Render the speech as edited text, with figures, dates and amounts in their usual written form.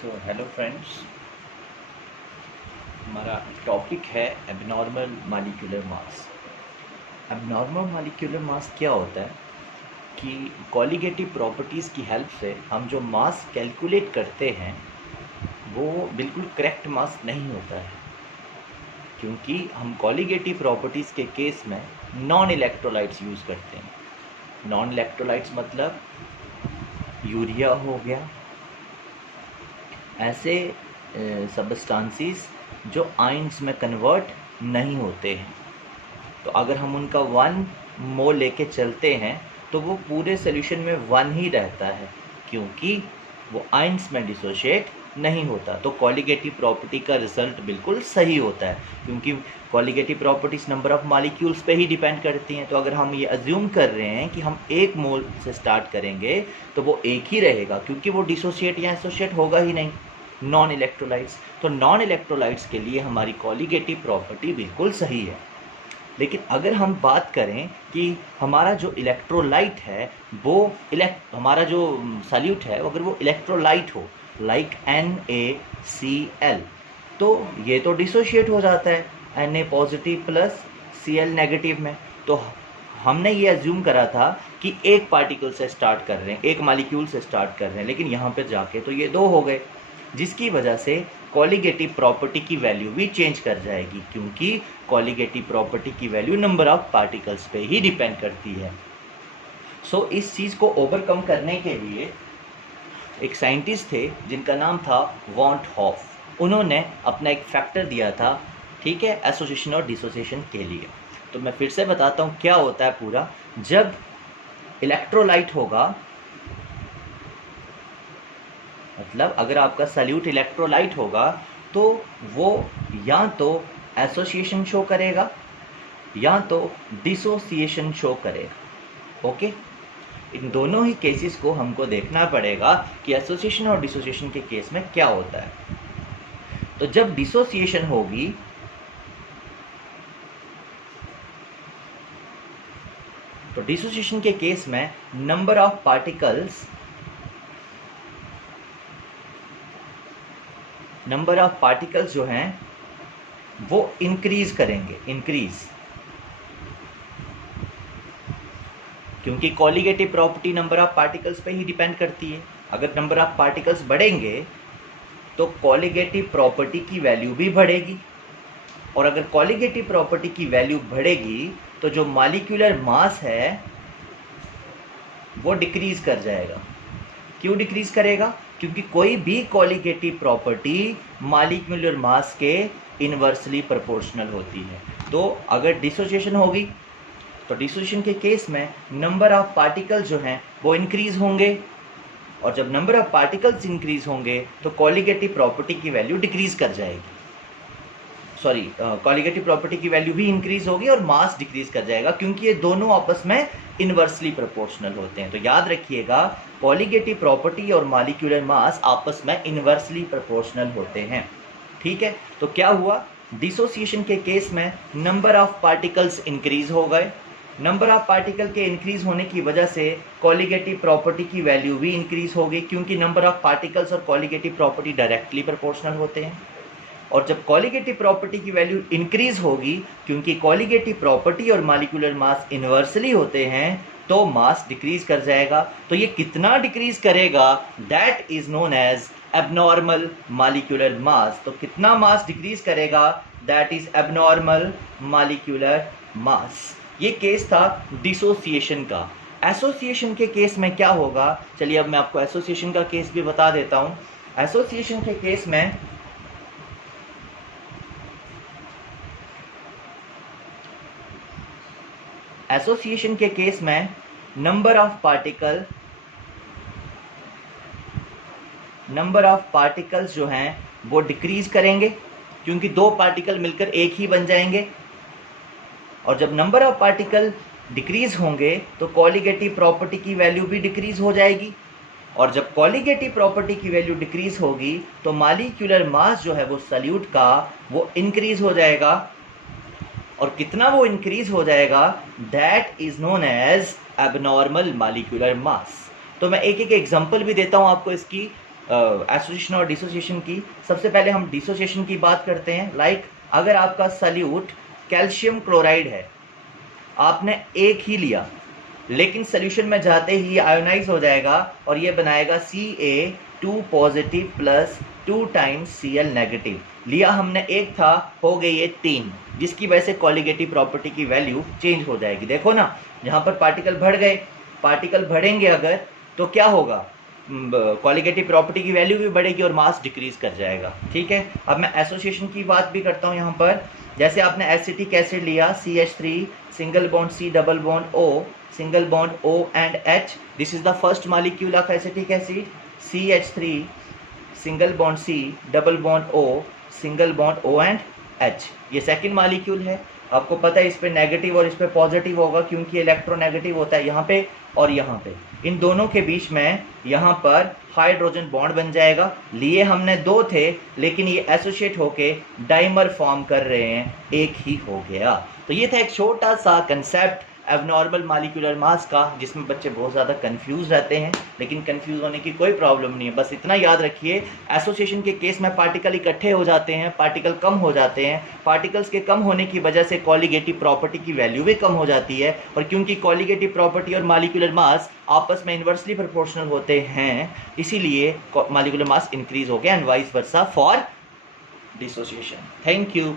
Hello friends, हमारा topic है abnormal molecular मास। Abnormal molecular मास क्या होता है कि कॉलिगेटिव प्रॉपर्टीज़ की हेल्प से हम जो मास कैलकुलेट करते हैं वो बिल्कुल करेक्ट मास नहीं होता है, क्योंकि हम कॉलिगेटिव प्रॉपर्टीज़ के केस में नॉन इलेक्ट्रोलाइट्स यूज़ करते हैं। नॉन इलेक्ट्रोलाइट्स मतलब यूरिया हो गया, ऐसे सबस्टांसिस जो आयंस में कन्वर्ट नहीं होते हैं। तो अगर हम उनका 1 मोल लेके चलते हैं तो वो पूरे सोल्यूशन में 1 ही रहता है, क्योंकि वो आयंस में डिसोशिएट नहीं होता। तो कॉलिगेटिव प्रॉपर्टी का रिजल्ट बिल्कुल सही होता है, क्योंकि colligative properties number of molecules पे ही डिपेंड करती हैं। तो अगर हम ये अज्यूम कर रहे हैं कि हम 1 मोल से स्टार्ट करेंगे तो वो 1 ही रहेगा, क्योंकि वो डिसोशिएट या एसोशिएट होगा ही नहीं नॉन इलेक्ट्रोलाइट्स। तो नॉन इलेक्ट्रोलाइट्स के लिए हमारी कॉलिगेटिव प्रॉपर्टी बिल्कुल सही है। लेकिन अगर हम बात करें कि हमारा जो इलेक्ट्रोलाइट है वो हमारा जो सॉल्यूट है अगर वो इलेक्ट्रोलाइट हो, लाइक NaCl, तो ये तो डिसोशिएट हो जाता है Na positive plus Cl negative में। तो हमने ये अज्यूम करा था कि एक पार्टिकल से स्टार्ट कर रहे हैं, एक मॉलिक्यूल से स्टार्ट कर रहे हैं, लेकिन यहाँ पे जाके तो ये 2 हो गए, जिसकी वजह से कॉलिगेटिव प्रॉपर्टी की वैल्यू भी चेंज कर जाएगी, क्योंकि कॉलिगेटिव प्रॉपर्टी की वैल्यू नंबर ऑफ पार्टिकल्स पे ही डिपेंड करती है। इस चीज़ को ओवरकम करने के लिए एक साइंटिस्ट थे जिनका नाम था वॉन्ट हॉफ। उन्होंने अपना एक फैक्टर दिया था, ठीक है, एसोसिएशन और डिसोसिएशन के लिए। तो मैं फिर से बताता हूँ क्या होता है पूरा। जब इलेक्ट्रोलाइट होगा, मतलब अगर आपका सॉल्यूट इलेक्ट्रोलाइट होगा तो वो या तो एसोसिएशन शो करेगा या तो डिसोसिएशन शो करेगा। ओके, इन दोनों ही केसेस को हमको देखना पड़ेगा कि एसोसिएशन और डिसोसिएशन के केस में क्या होता है। तो जब डिसोसिएशन होगी तो डिसोसिएशन के केस में नंबर ऑफ पार्टिकल्स जो हैं वो इंक्रीज करेंगे, क्योंकि colligative property number of particles पे ही डिपेंड करती है। अगर नंबर ऑफ पार्टिकल्स बढ़ेंगे तो कॉलिगेटिव प्रॉपर्टी की वैल्यू भी बढ़ेगी, और अगर कॉलिगेटिव प्रॉपर्टी की वैल्यू बढ़ेगी तो जो मॉलिक्यूलर मास है वो डिक्रीज कर जाएगा। क्यों डिक्रीज करेगा? क्योंकि कोई भी कॉलिगेटिव प्रॉपर्टी मॉलिक्यूलर मास के इनवर्सली प्रोपोर्शनल होती है। तो अगर डिसोसिएशन होगी तो डिसोसिएशन के केस में नंबर ऑफ पार्टिकल्स जो हैं वो इंक्रीज होंगे, और जब नंबर ऑफ पार्टिकल्स इंक्रीज होंगे तो कॉलिगेटिव प्रॉपर्टी की वैल्यू डिक्रीज कर जाएगी। कॉलिगेटिव प्रॉपर्टी की वैल्यू भी इंक्रीज होगी और मास डिक्रीज कर जाएगा, क्योंकि ये दोनों आपस में इनवर्सली प्रोपोर्शनल होते हैं। तो याद रखिएगा, कॉलिगेटिव प्रॉपर्टी और मॉलिक्यूलर मास आपस में इनवर्सली प्रोपोर्शनल होते हैं। ठीक है, तो क्या हुआ, डिसोसिएशन के केस में नंबर ऑफ पार्टिकल्स इंक्रीज हो गए। नंबर ऑफ पार्टिकल के इंक्रीज होने की वजह से कॉलिगेटिव प्रॉपर्टी की वैल्यू भी इंक्रीज होगी, क्योंकि नंबर ऑफ पार्टिकल्स और कॉलिगेटिव प्रॉपर्टी डायरेक्टली प्रोपोर्शनल होते हैं। और जब कॉलिगेटिव प्रॉपर्टी की वैल्यू इंक्रीज होगी, क्योंकि कॉलिगेटिव प्रॉपर्टी और मॉलिक्यूलर मास इनवर्सली होते हैं, तो मास डिक्रीज कर जाएगा। तो ये कितना डिक्रीज करेगा, that is known as abnormal molecular mass. तो कितना मास डिक्रीज करेगा, that is abnormal molecular mass. ये केस था डिसोसिएशन का। एसोसिएशन के केस में क्या होगा, चलिए अब मैं आपको एसोसिएशन का केस भी बता देता हूं। एसोसिएशन के केस में नंबर ऑफ पार्टिकल्स जो हैं वो डिक्रीज करेंगे, क्योंकि 2 पार्टिकल मिलकर एक ही बन जाएंगे। और जब नंबर ऑफ पार्टिकल डिक्रीज होंगे तो कॉलिगेटिव प्रॉपर्टी की वैल्यू भी डिक्रीज हो जाएगी, और जब कॉलिगेटिव प्रॉपर्टी की वैल्यू डिक्रीज होगी तो मॉलिक्यूलर मास जो है वो सॉल्यूट का वो इंक्रीज हो जाएगा। और कितना वो इंक्रीज हो जाएगा, that is known as abnormal molecular mass. तो मैं एक एक एग्जांपल भी देता हूं आपको इसकी। एसोसिएशन और डिसोसिएशन की। सबसे पहले हम डिसोसिएशन की बात करते हैं। लाइक अगर आपका सल्यूट कैल्शियम क्लोराइड है, आपने एक ही लिया, लेकिन सोल्यूशन में जाते ही आयोनाइज हो जाएगा और ये बनाएगा Ca2 positive plus 2 times Cl negative. लिया हमने एक था, हो गई ये 3, जिसकी वजह से कॉलिगेटिव प्रॉपर्टी की वैल्यू चेंज हो जाएगी। देखो ना, यहाँ पर पार्टिकल बढ़ गए, पार्टिकल बढ़ेंगे अगर तो क्या होगा, कॉलिगेटिव प्रॉपर्टी की वैल्यू भी बढ़ेगी और मास डिक्रीज कर जाएगा। ठीक है, अब मैं एसोसिएशन की बात भी करता हूँ यहाँ पर। जैसे आपने एसिटिक एसिड लिया, CH3 single bond C double bond O, single bond O and H, this is the first molecule of acetic acid. CH3 single bond C double bond O, single bond O and H, ये second molecule है। आपको पता है इस पे negative और इस पे पॉजिटिव होगा, क्योंकि इलेक्ट्रोनेगेटिव होता है यहाँ पे और यहाँ पे। इन दोनों के बीच में यहाँ पर हाइड्रोजन बॉन्ड बन जाएगा। लिए हमने 2 थे, लेकिन ये एसोसिएट होके डाइमर फॉर्म कर रहे हैं, एक ही हो गया। तो ये था एक छोटा सा कंसेप्ट एबनॉर्मल मॉलिक्यूलर मास का, जिसमें बच्चे बहुत ज़्यादा कंफ्यूज रहते हैं, लेकिन कंफ्यूज होने की कोई प्रॉब्लम नहीं है। बस इतना याद रखिए, एसोसिएशन के केस में पार्टिकल इकट्ठे हो जाते हैं, पार्टिकल कम हो जाते हैं। पार्टिकल्स के कम होने की वजह से कॉलिगेटिव प्रॉपर्टी की वैल्यू भी कम हो जाती है, और क्योंकि कॉलिगेटिव प्रॉपर्टी और मॉलिक्यूलर मास आपस में इन्वर्सली प्रोपोर्शनल होते हैं, इसीलिए मॉलिक्यूलर मास इंक्रीज हो गया and vice versa for dissociation. Thank you.